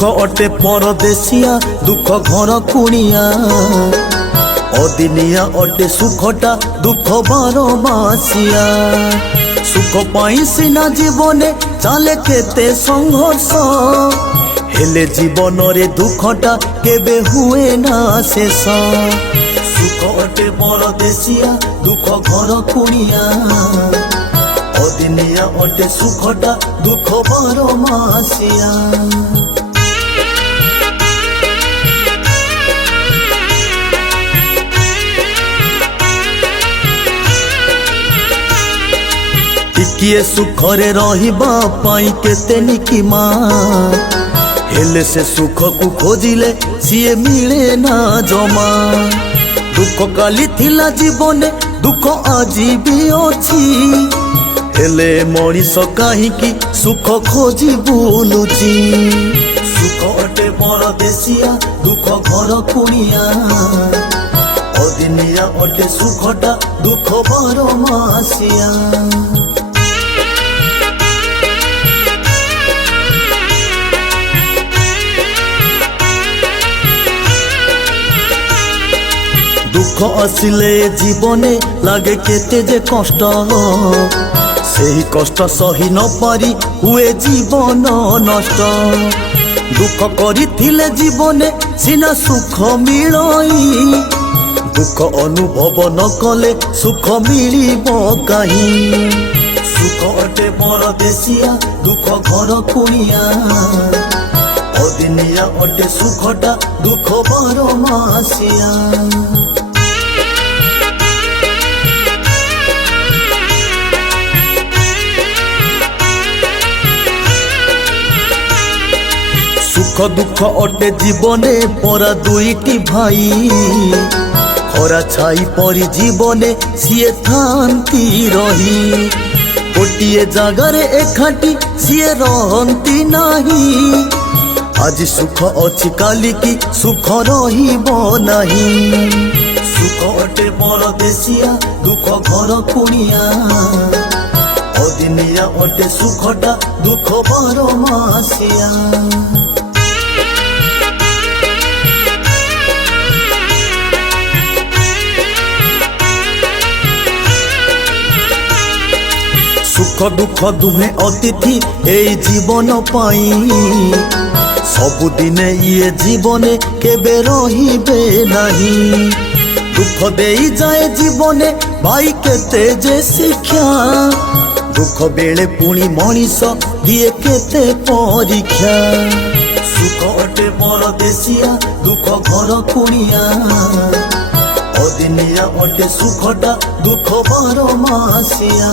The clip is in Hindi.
सुख अटे परदेसिया दुख घर कुणिया अदिनिया अटे सुखटा दुख बारो मासिया सुख पाई सिना जीवने चाले केते संघर्ष हेले जीवन रे दुखटा केबे हुए ना शेष सुख अटे परदेसिया दुख घर कुणिया अदिनिया अटे सुखटा दुख बारो मासिया किए सुखरे रहिबा पाई केते निकी माँ हेले से सुख को खोजिले सिए मिले ना जमा दुख काली थिला जीवने दुख आजी भी अछि हेले मनीष काहींकी सुख खोजी बुलुची सुख अटे परदेसिया दुख घर कुणिया अदिनिया अटे सुखटा दुख बारो मासिया दुख आसिले जीवने लागे केते जे कष्ट सेही कष्ट सही न पारी हुए जीवन नष्ट दुख करिथिले जीवने सिना सुख मिलई दुख अनुभव न कले सुख मिलिबो काहीं सुख अटे परदेसिया दुख घर कुणिया अदिनिया अटे सुखटा दुख बारो मासिया सुख दुख अटे जीवने परा दुईटी भाई खरा छाई परी जीवने सिए थांती रही गोटिए जगारे एकाठी सिए रहंती नाही आज सुख अछि काली की सुख रहिबो नाही सुख अटे परदेसिया दुख घर कुणिया अदिनिया अटे सुखटा दुख बारो मासिया सुख दुख दुहे अतिथि ए जीवन पाई सबुदिने ये जीवने केबे रहिबे नहीं दुख देई जाए जीवने भाई केते जे शिक्षा दुख बेले पुणी मनीष दिए केते परीक्षा सुख अटे परदेसिया दुख घर कुणिया अदिनिया अटे सुखटा दुख बारो मासिया।